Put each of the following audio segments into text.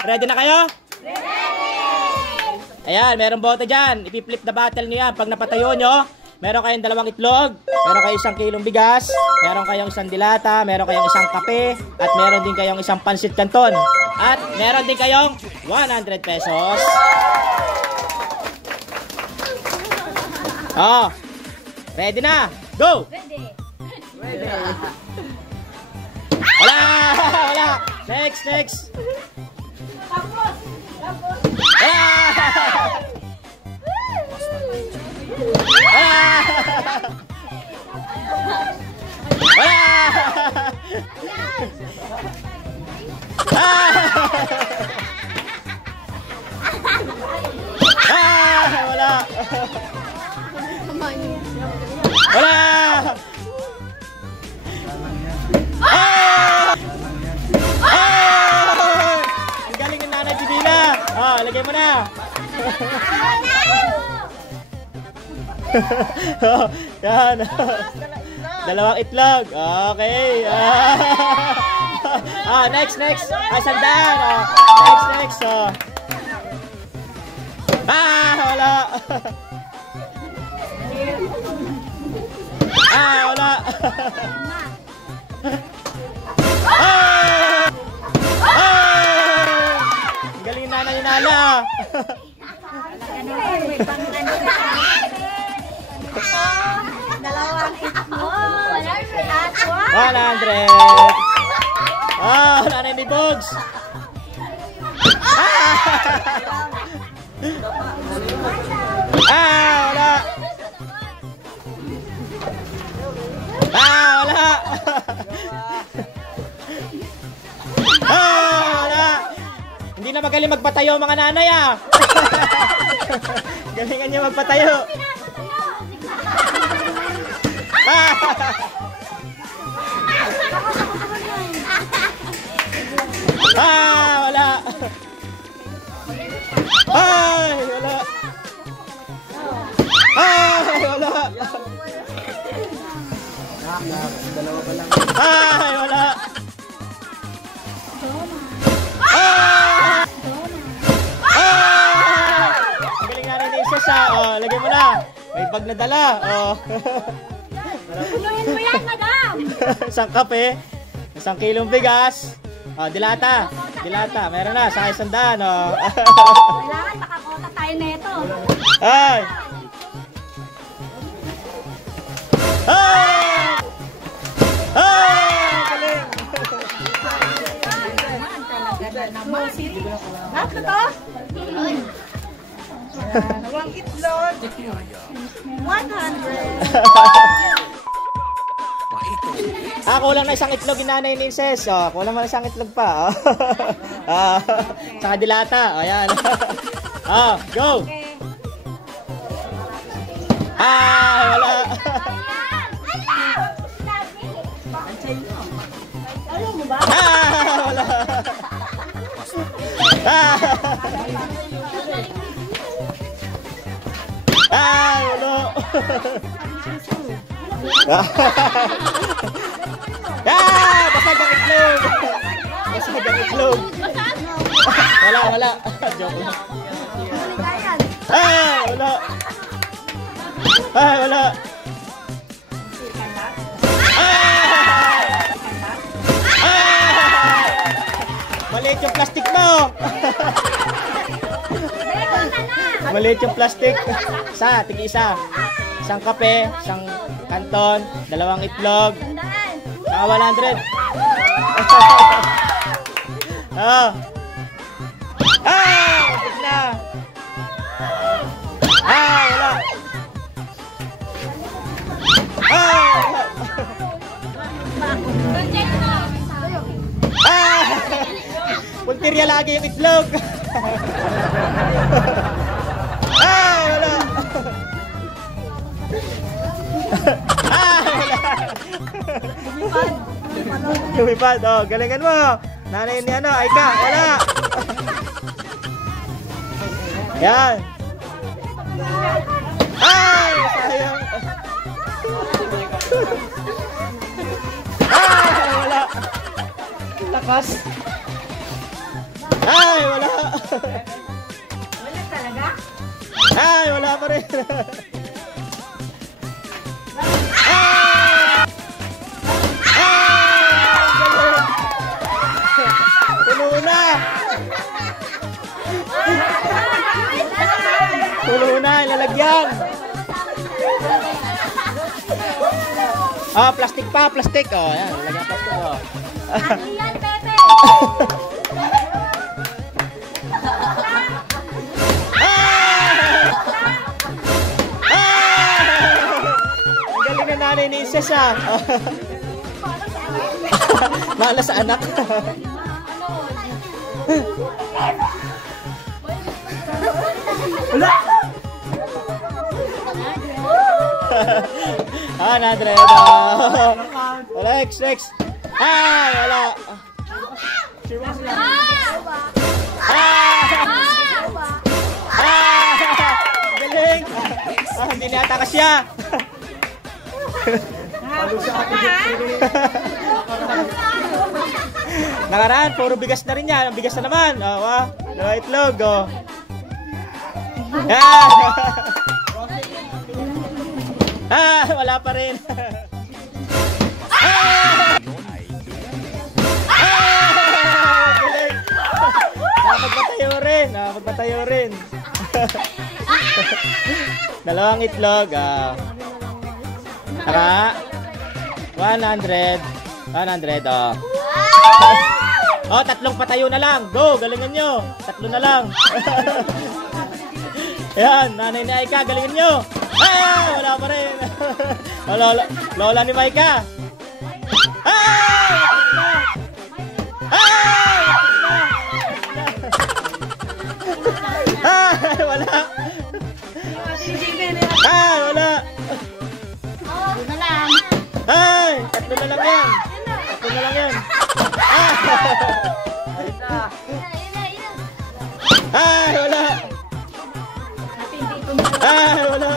Ready na kayo? Ayan, meron bote dyan. Ipi-flip na battle nyo yan. Pag napatayo nyo, meron kayong 2 itlog, meron kayong 1 kilong bigas, meron kayong 1 dilata, meron kayong 1 kape, at meron din kayong 1 pansit canton. At meron din kayong 100 pesos. Oh, ready na? Go! Ready. Wala! Wala! Next! Tapos. Galing ng nanay Divina. Lagay mo na. Yan. 2 itlog. Okay. Next. Sandaan. Next. Wala. Wala. Galing na ni Nala. Dalawang itlog. 100. Wala na ni Bogs. Wala. Wala. Wala. Hindi na magaling magpatayo mga nanay Galingan niya magpatayo. Wala. Wala. Wala. Dalawa pa lang. Wala. Galing nga rin isa sa. Lagay mo na. May bag na dala. Punuin mo yan, madam. 1 kape. 1 kilong bigas. Dilata. Meron na. Saka 100. Kailangan makakota tayo neto. Ay! Galing! Bakit to? 2 itlog. 100. Kulang na 1 itlog inanay ni Ses. Kulang na 1 itlog pa. Saka dilata. Ayan. Go! Wala. Ayaw mo ba? Wala. Wala. Basag ang itlog. Wala. Joke lang. Wala. Wala. Maliit yung plastic mo. Maliit yung plastic. Tig-isa. 1 kape, 1 canton, 2 itlog. Saka 100. Wala. Puntirya lagi yung itlog. Wala. Lumipad. Galingan mo. Nanay ni Aika. Wala. Yan. Sayang. Wala. Lakas. Ay, wala. Wala talaga? Ay, wala pa rin. Puno na. Puno na, ilalagyan. Ah, plastic pa, plastic. Oh, ayan, lalagyan plastic. Oh. Ano yan, Pepe? Ang galing na nanay ni Ises, ah. Malas sa anak. Wala. Ah, Nadre. Next. Ay, wala. Galing. Ah, hindi niyata kasya. Nakaraan, puro bigas na rin yan. Ang bigas na naman. Oh, ah. Dalawa itlog, oh. Ah, wala pa rin. Galing. Nakapagpatayo rin. Dalawang itlog, ah. Naka 100, oh. Oh, tatlong patayo na lang. Go, galingan nyo. Tatlo na lang. Ayan, nanay ni Aika, galingan nyo. Ay, wala pa rin. Lola ni Maika. Ay! Ay, wala. Ay, wala. Ay, tatlo na lang yan. Tatlo na lang yan. Ay, wala. Ay, wala.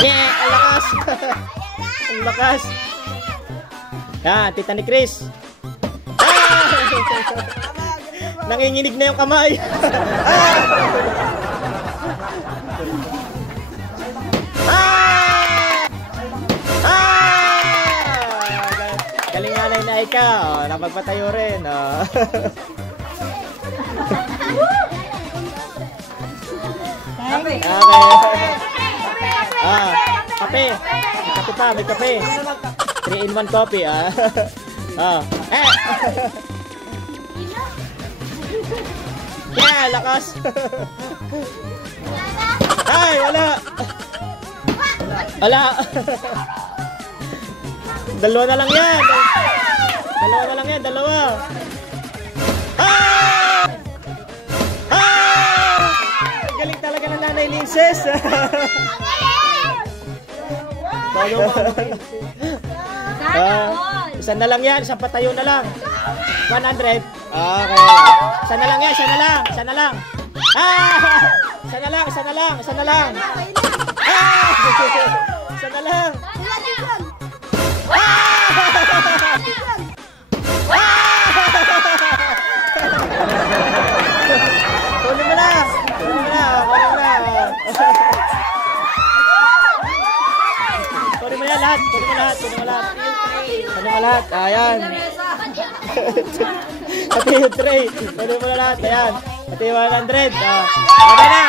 Yeah, ang lakas. Ang lakas. Yan, tita ni Chris. Nanginginig na yung kamay. Galing nanay na Aika. Oh, napagpatayo rin. Oh. Okay. Ah, kape. May kape pa, may kape. 3-in-1 coffee, ah. Ah. Yeah, lakas. Ay, wala. Wala. Dalawa na lang yan. Dalawa na lang yan, dalawa. Ah! Ah! Galing talaga ng nanay ni Ises. Isa na lang yan, isang patayo na lang. 100. Okay. Isa na lang yan, isa na lang. Isa na lang. Ah! Isa na lang, isa na lang, isa na lang. Ah! Isa na lang. Kunin mo na. Kunin mo na. Kunin mo na. Kunin mo yan lahat. Kunin mo lahat. Kunin mo lahat. Kunin mo lahat. Ayan. Pati yung tray. Kunin mo na lahat. Ayan. Pati yung 100. Okay na.